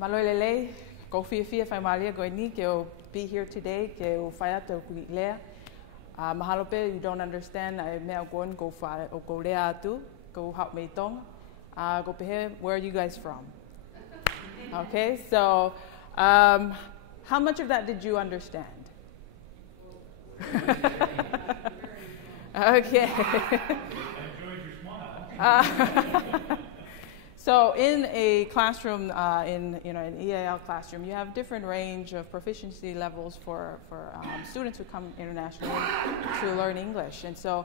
Malolele, go fia malia go ni ke be here today ke o faya to lea. Mahalope, you don't understand. I may go fa o go lea atu go help me tong. Go pehe, where are you guys from? Okay, so how much of that did you understand? Okay. So in a classroom, in an EAL classroom, you have different range of proficiency levels for students who come internationally to learn English. And so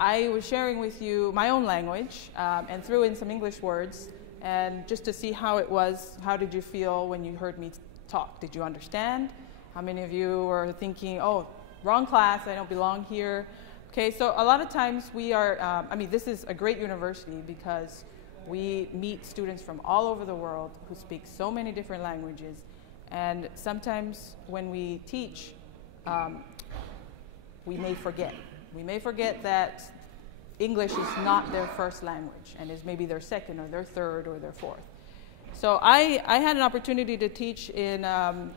I was sharing with you my own language and threw in some English words, and just to see how it was. How did you feel when you heard me talk? Did you understand? How many of you were thinking, oh, wrong class, I don't belong here? Okay, so a lot of times we are, I mean, this is a great university because we meet students from all over the world who speak so many different languages. And sometimes when we teach, we may forget. We may forget that English is not their first language and is maybe their second or their third or their fourth. So I had an opportunity to teach in,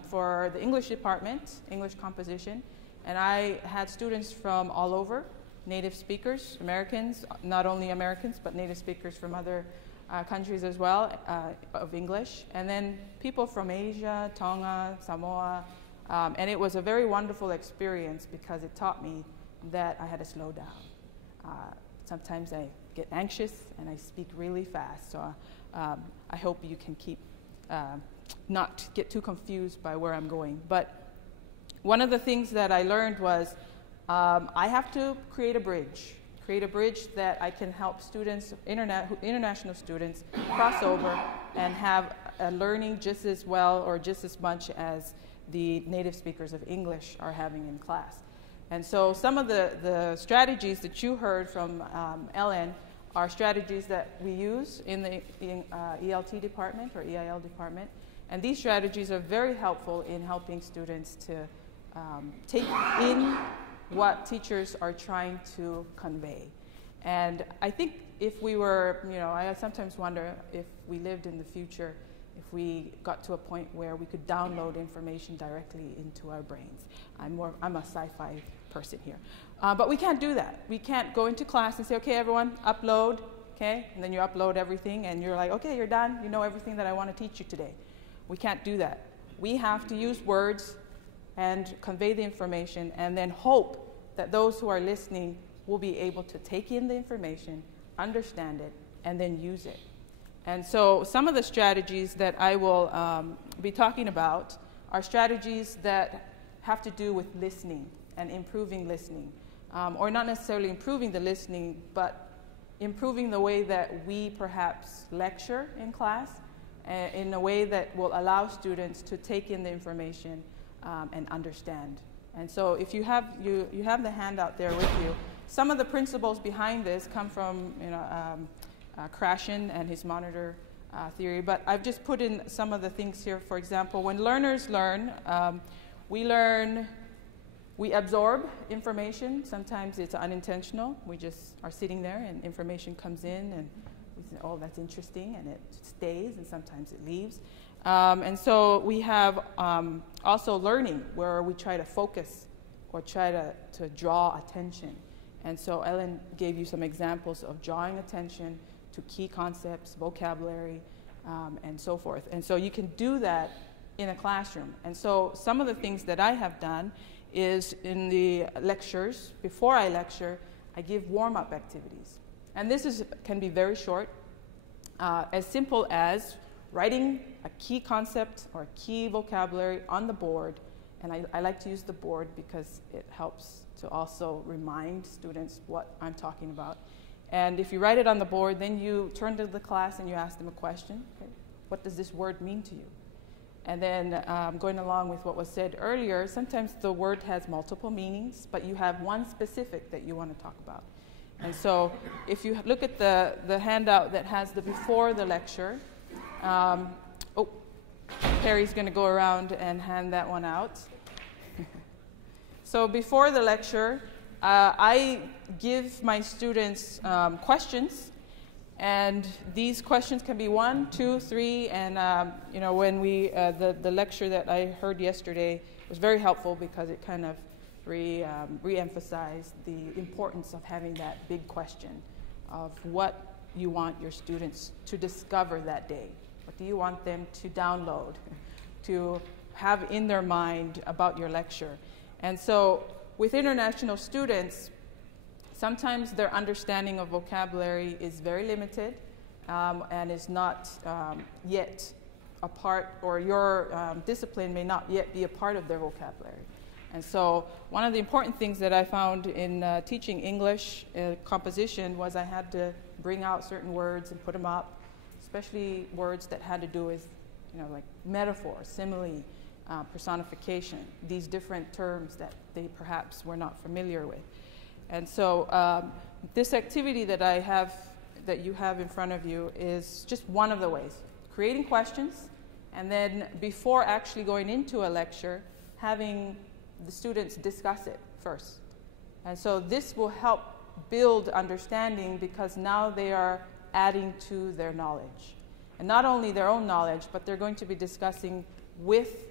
for the English department, English composition, and I had students from all over, native speakers, Americans, not only Americans, but native speakers from other countries as well of English, and then people from Asia, Tonga, Samoa, and it was a very wonderful experience because it taught me that I had to slow down. Sometimes I get anxious and I speak really fast, so I hope you can keep, not get too confused by where I'm going. But one of the things that I learned was I have to create a bridge that I can help students, international students, cross over and have a learning just as well or just as much as the native speakers of English are having in class. And so some of the strategies that you heard from Ellen are strategies that we use in the ELT department or EIL department. And these strategies are very helpful in helping students to take in what teachers are trying to convey. And I think if we were, I sometimes wonder if we lived in the future, if we got to a point where we could download information directly into our brains. I'm a sci-fi person here. But we can't do that. We can't go into class and say, okay, everyone, upload, okay? And then you upload everything and you're like, okay, you're done. You know everything that I want to teach you today. We can't do that. We have to use words and convey the information and then hope that those who are listening will be able to take in the information, understand it, and then use it. And so some of the strategies that I will be talking about are strategies that have to do with listening and improving listening. Or not necessarily improving the listening, but improving the way that we perhaps lecture in class in a way that will allow students to take in the information and understand. And so if you have the handout there with you, some of the principles behind this come from Krashen and his monitor theory, but I've just put in some of the things here. For example, when learners learn, we absorb information. Sometimes it's unintentional. We just are sitting there and information comes in and we say, oh, that's interesting, and it stays, and sometimes it leaves. And so we have also learning, where we try to focus or try to draw attention. And so Ellen gave you some examples of drawing attention to key concepts, vocabulary, and so forth. And so you can do that in a classroom. And so some of the things that I have done is in the lectures, before I lecture, I give warm-up activities. And this can be very short, as simple as writing a key concept or key vocabulary on the board. And I like to use the board because it helps to also remind students what I'm talking about. And if you write it on the board, then you turn to the class and you ask them a question. Okay, what does this word mean to you? And then going along with what was said earlier, sometimes the word has multiple meanings, but you have one specific that you want to talk about. And so if you look at the handout that has the before the lecture, Perry's going to go around and hand that one out. So before the lecture, I give my students questions, And these questions can be 1, 2, 3, and you know, when the lecture that I heard yesterday was very helpful because it kind of re-emphasized the importance of having that big question of what you want your students to discover that day. What do you want them to download, to have in their mind about your lecture? And so with international students, sometimes their understanding of vocabulary is very limited and is not yet a part, or your discipline may not yet be a part of their vocabulary. And so one of the important things that I found in teaching English composition was I had to bring out certain words and put them up, especially words that had to do with, you know, like metaphor, simile, personification, these different terms that they perhaps were not familiar with. And so this activity that that you have in front of you is just one of the ways. Creating questions, and then before actually going into a lecture, having the students discuss it first. And so this will help build understanding because now they are adding to their knowledge. And not only their own knowledge, but they're going to be discussing with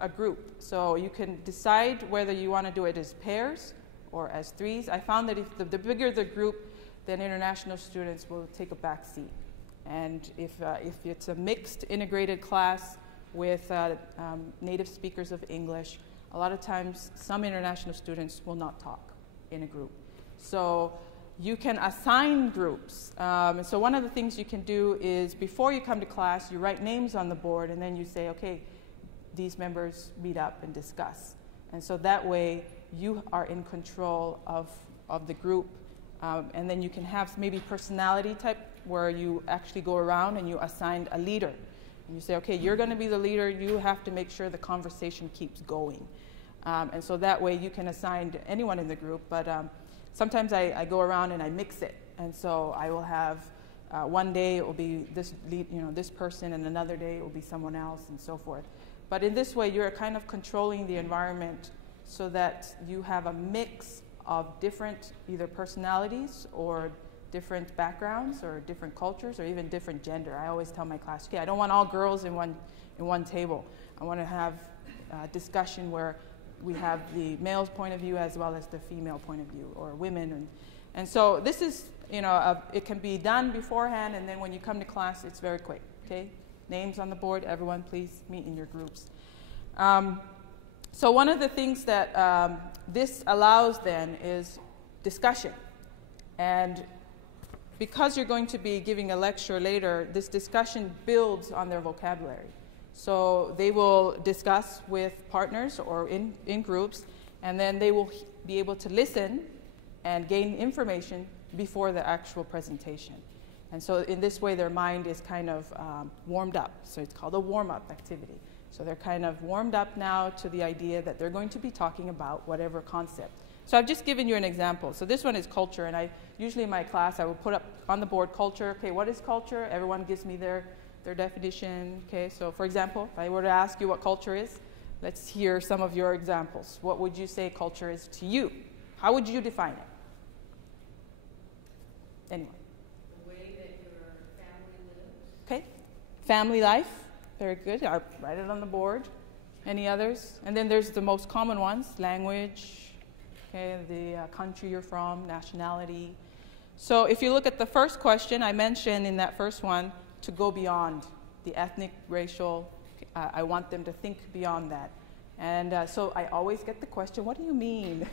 a group. So you can decide whether you want to do it as pairs or as threes. I found that if the bigger the group, then international students will take a back seat. And if it's a mixed integrated class with native speakers of English, a lot of times some international students will not talk in a group. So you can assign groups. And so one of the things you can do is before you come to class, you write names on the board and then you say, okay, these members meet up and discuss. And so that way you are in control of the group. And then you can have maybe personality type where you actually go around and you assign a leader. And you say, okay, you're going to be the leader. You have to make sure the conversation keeps going. And so that way you can assign to anyone in the group. But sometimes I go around and I mix it. And so I will have one day it will be this this person, and another day it will be someone else, and so forth. But in this way, you're kind of controlling the environment so that you have a mix of different either personalities or different backgrounds or different cultures or even different gender. I always tell my class, okay, I don't want all girls in one table. I want to have a discussion where we have the male's point of view as well as the female point of view, or women. And so this is, it can be done beforehand, and then when you come to class, it's very quick, okay? Names on the board, everyone please meet in your groups. So one of the things that this allows then is discussion. And because you're going to be giving a lecture later, this discussion builds on their vocabulary. So they will discuss with partners or in groups, and then they will be able to listen and gain information before the actual presentation. And so in this way, their mind is kind of warmed up. So it's called a warm-up activity. So they're kind of warmed up now to the idea that they're going to be talking about whatever concept. So I've just given you an example. So this one is culture, and usually in my class, I will put up on the board culture. Okay, what is culture? Everyone gives me their definition. Okay, so for example, if I were to ask you what culture is, let's hear some of your examples. What would you say culture is to you? How would you define it? Anyone? The way that your family lives. Okay, family life. Very good. I'll write it on the board. Any others? And then there's the most common ones: language, okay, the country you're from, nationality. So if you look at the first question, I mentioned in that first one to go beyond the ethnic, racial. I want them to think beyond that. And so I always get the question, what do you mean?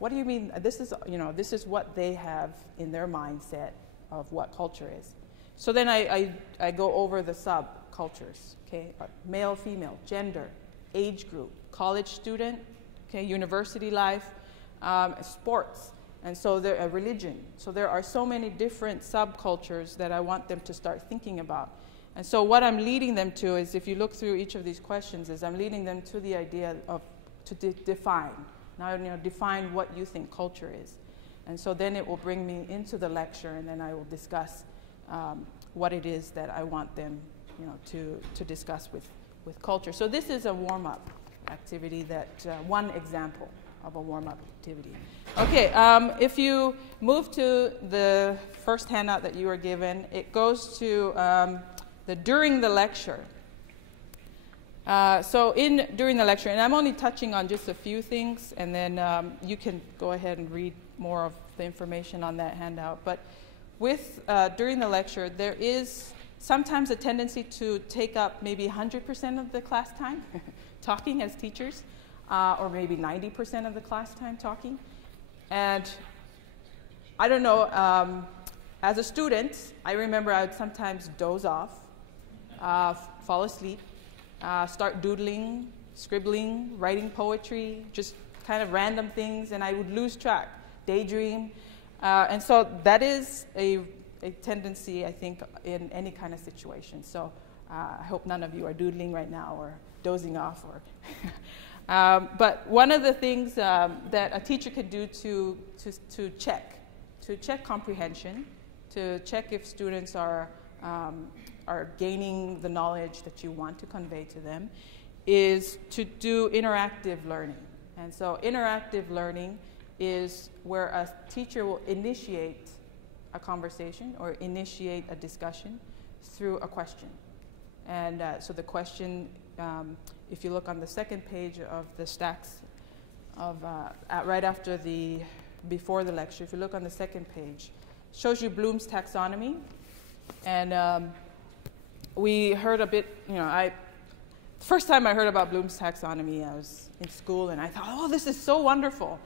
What do you mean? This is what they have in their mindset of what culture is. So then I go over the subcultures, okay? Male, female, gender, age group, college student, okay, university life, sports, and so religion. So there are so many different subcultures that I want them to start thinking about. And so what I'm leading them to is, if you look through each of these questions, is I'm leading them to the idea of to define. Now, define what you think culture is. And so then it will bring me into the lecture, and then I will discuss what it is that I want them, to discuss with culture. So this is a warm-up activity, that one example of a warm-up activity. Okay, if you move to the first handout that you were given, it goes to the during the lecture. So during the lecture, and I'm only touching on just a few things, and then you can go ahead and read more of the information on that handout. But with during the lecture, there is sometimes a tendency to take up maybe 100% of the class time talking as teachers, or maybe 90% of the class time talking. And I don't know, as a student, I remember I would sometimes doze off, fall asleep, start doodling, scribbling, writing poetry, just kind of random things, and I would lose track, daydream. And so that is a tendency, I think, in any kind of situation. So I hope none of you are doodling right now or dozing off. Or but one of the things that a teacher could do to check comprehension, to check if students are gaining the knowledge that you want to convey to them, is to do interactive learning. And so interactive learning is where a teacher will initiate a conversation or initiate a discussion through a question. And so the question, if you look on the second page of the stacks of right after before the lecture, if you look on the second page, shows you Bloom's taxonomy. And we heard a bit, the first time I heard about Bloom's taxonomy, I was in school, and I thought, oh, this is so wonderful.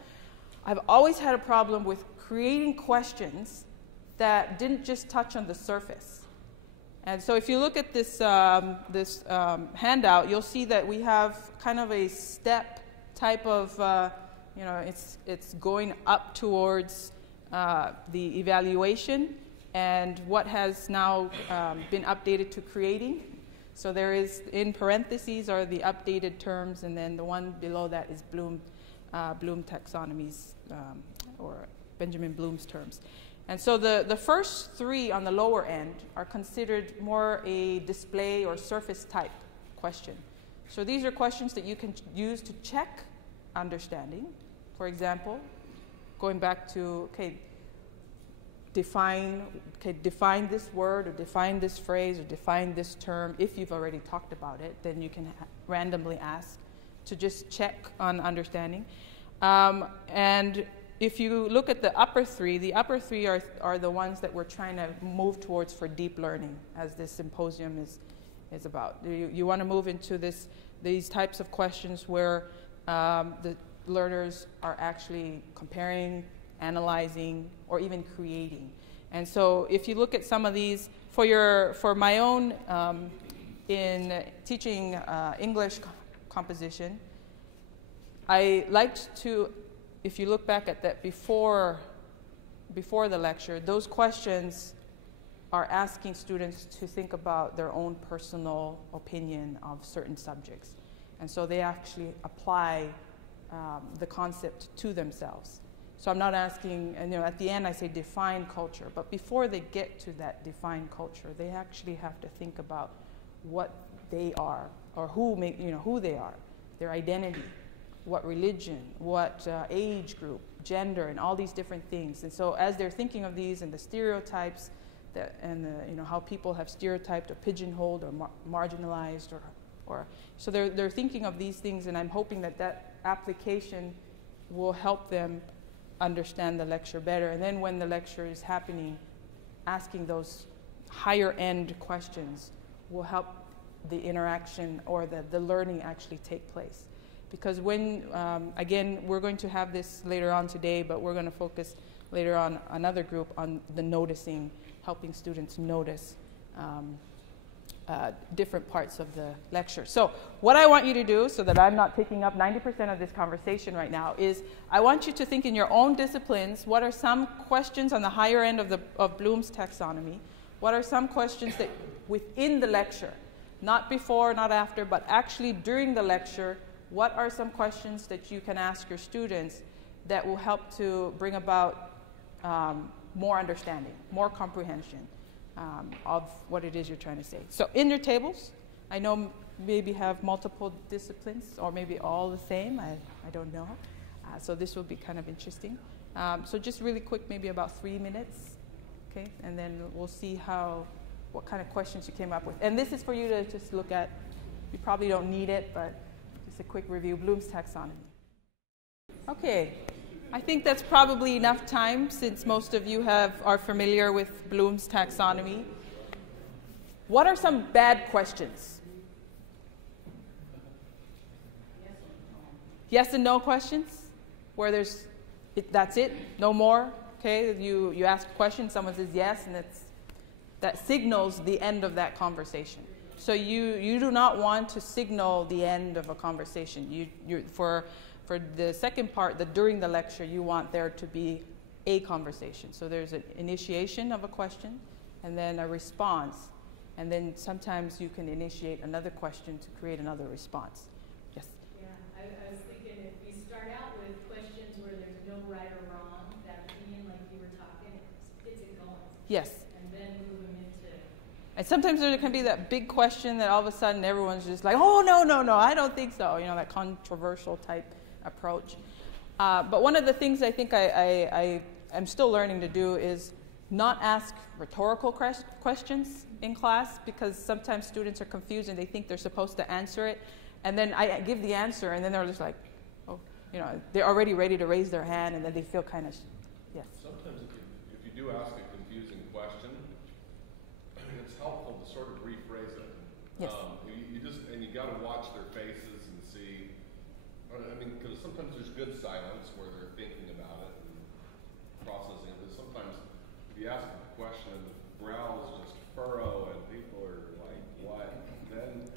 I've always had a problem with creating questions that didn't just touch on the surface. And so if you look at this, handout, you'll see that we have kind of a step type of, it's going up towards the evaluation and what has now been updated to creating. So there is, in parentheses, are the updated terms, and then the one below that is Bloom taxonomies, or Benjamin Bloom's terms. And so the first three on the lower end are considered more a display or surface type question. So these are questions that you can use to check understanding. For example, going back to, define this word, or define this phrase, or define this term. If you've already talked about it, then you can randomly ask to just check on understanding. And if you look at the upper three are the ones that we're trying to move towards for deep learning, as this symposium is about. You want to move into these types of questions where the learners are actually comparing, analyzing, or even creating. And so if you look at some of these, for my own, in teaching English composition, I liked to, if you look back at that before the lecture, those questions are asking students to think about their own personal opinion of certain subjects. And so they actually apply the concept to themselves. So I'm not asking, and at the end I say define culture, but before they get to that define culture, they actually have to think about what they are, or who they are, their identity, what religion, what age group, gender, and all these different things. And so as they're thinking of these and the stereotypes how people have stereotyped or pigeonholed or marginalized, or so they're thinking of these things, and I'm hoping that application will help them understand the lecture better. And then when the lecture is happening, asking those higher end questions will help the interaction or the learning actually take place. Because when, again, we're going to have this later on today, but we're going to focus later on another group on the noticing, helping students notice different parts of the lecture. So what I want you to do, so that I'm not taking up 90% of this conversation right now, is I want you to think in your own disciplines, what are some questions on the higher end of Bloom's taxonomy? What are some questions that within the lecture, not before, not after, but actually during the lecture, what are some questions that you can ask your students that will help to bring about more understanding, more comprehension of what it is you're trying to say. So in your tables, I know maybe have multiple disciplines or maybe all the same, I don't know. So this will be kind of interesting. So just really quick, maybe about 3 minutes, okay? And then we'll see what kind of questions you came up with. And this is for you to just look at. You probably don't need it, but just a quick review, Bloom's taxonomy. Okay, I think that's probably enough time since most of you are familiar with Bloom's taxonomy. What are some bad questions? Yes and no questions? Where that's it, no more, okay? You ask a question, someone says yes, and that signals the end of that conversation. So you do not want to signal the end of a conversation. For the second part, during the lecture, you want there to be a conversation. So there's an initiation of a question, and then a response, and then sometimes you can initiate another question to create another response. Yes? Yeah, I was thinking if we start out with questions where there's no right or wrong, that opinion, like you were talking, gets it going. Yes. And then moving into... And sometimes there can be that big question that all of a sudden everyone's just like, oh, no, I don't think so. You know, that controversial type approach. But one of the things I think I am still learning to do is not ask rhetorical questions in class, because sometimes students are confused and they think they're supposed to answer it. And then I give the answer, and then they're just like, oh, you know, they're already ready to raise their hand, and then they feel kind of, yes. Sometimes if you do ask a confusing question, it's helpful to sort of rephrase it. Yes. You got to watch their faces and see. I mean, because sometimes there's good silence where they're thinking about it and processing it. But sometimes if you ask a question and the brows just furrow and people are like, "What?" Then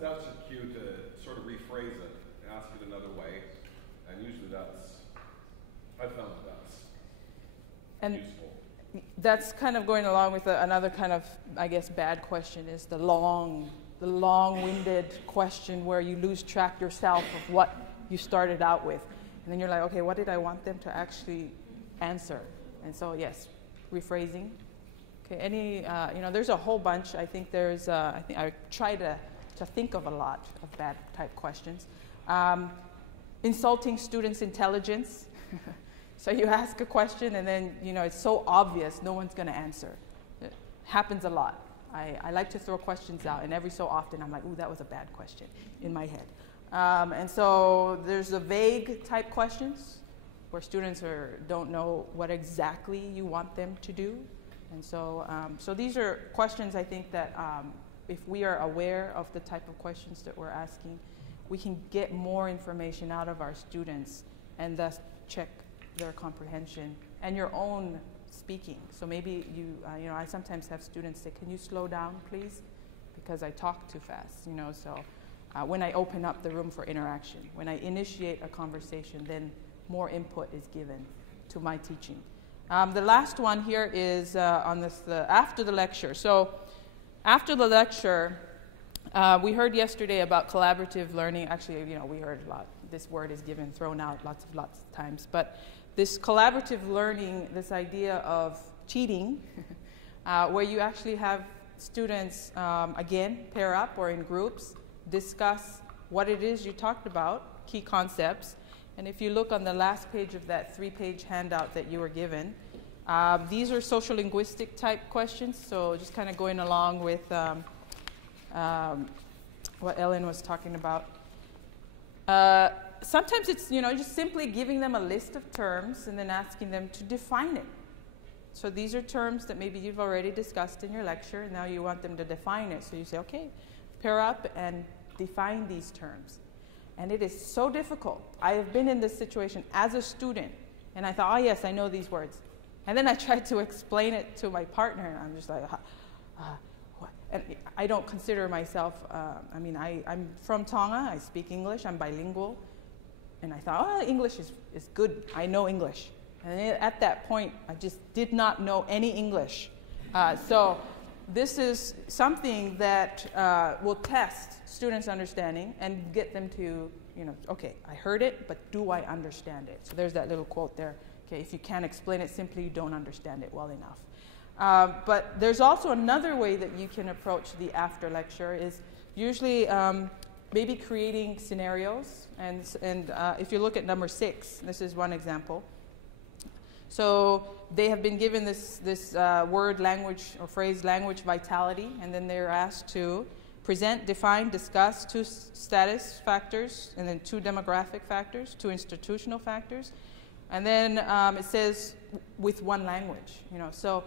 that's a cue to sort of rephrase it, ask it another way, and usually I found that's useful. That's kind of going along with another kind of, I guess, bad question is the long-winded question where you lose track yourself of what you started out with. And then you're like, okay, what did I want them to actually answer? And so, yes, rephrasing. Okay, there's a whole bunch. I think I try to think of a lot of bad type questions. Insulting students' intelligence. So you ask a question and then, it's so obvious no one's going to answer. It happens a lot. I like to throw questions out, and every so often I'm like, ooh, that was a bad question in my head. And so there's the vague type questions where students don't know what exactly you want them to do. And so, so these are questions I think that if we are aware of the type of questions that we're asking, we can get more information out of our students and thus check their comprehension and your own speaking. So maybe I sometimes have students say, can you slow down, please? Because I talk too fast, so when I open up the room for interaction, when I initiate a conversation, then more input is given to my teaching. The last one here is on after the lecture. So after the lecture, we heard yesterday about collaborative learning. Actually, we heard a lot. This word is thrown out lots of times. But this collaborative learning, this idea of cheating, where you actually have students, again, pair up or in groups, discuss what it is you talked about, key concepts. And if you look on the last page of that 3-page handout that you were given, these are social linguistic type questions. So just kind of going along with what Ellen was talking about. Sometimes it's, just simply giving them a list of terms and then asking them to define it. So these are terms that maybe you've already discussed in your lecture, and now you want them to define it. So you say, okay, pair up and define these terms. And it is so difficult. I have been in this situation as a student, and I thought, oh yes, I know these words. And then I tried to explain it to my partner, and I'm just like, what? And I don't consider myself, I'm from Tonga, I speak English, I'm bilingual. And I thought, oh, English is good, I know English. And at that point, I just did not know any English. So this is something that will test students' understanding and get them to, okay, I heard it, but do I understand it? So there's that little quote there. Okay, if you can't explain it simply, you don't understand it well enough. But there's also another way that you can approach the after lecture is usually maybe creating scenarios. And if you look at number 6, this is one example. So they have been given this word, language, or phrase, language vitality, and then they're asked to present, define, discuss 2 status factors, and then 2 demographic factors, 2 institutional factors, and then it says with 1 language. So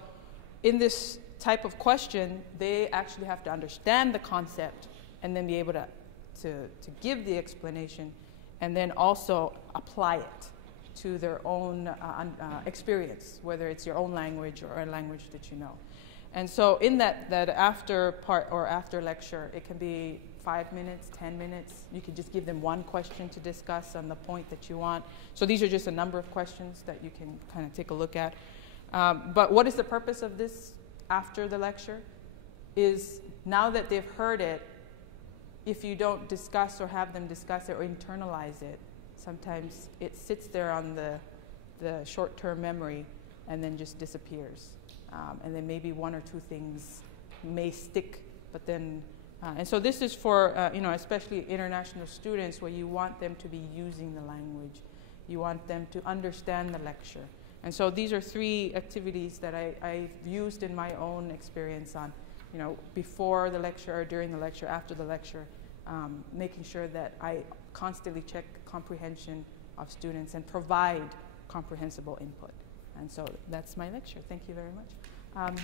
in this type of question, they actually have to understand the concept and then be able to give the explanation, and then also apply it to their own experience, whether it's your own language or a language that you know. And so in that after part or after lecture, it can be 5 minutes, 10 minutes. You can just give them 1 question to discuss on the point that you want. So these are just a number of questions that you can kind of take a look at. But what is the purpose of this after the lecture? Is now that they've heard it, if you don't discuss or have them discuss it or internalize it, sometimes it sits there on the short-term memory and then just disappears. And then maybe 1 or 2 things may stick, but then, and so this is for, especially international students, where you want them to be using the language. You want them to understand the lecture. And so these are 3 activities that I've used in my own experience on, before the lecture or during the lecture, after the lecture, making sure that I constantly check comprehension of students and provide comprehensible input. And so that's my lecture. Thank you very much.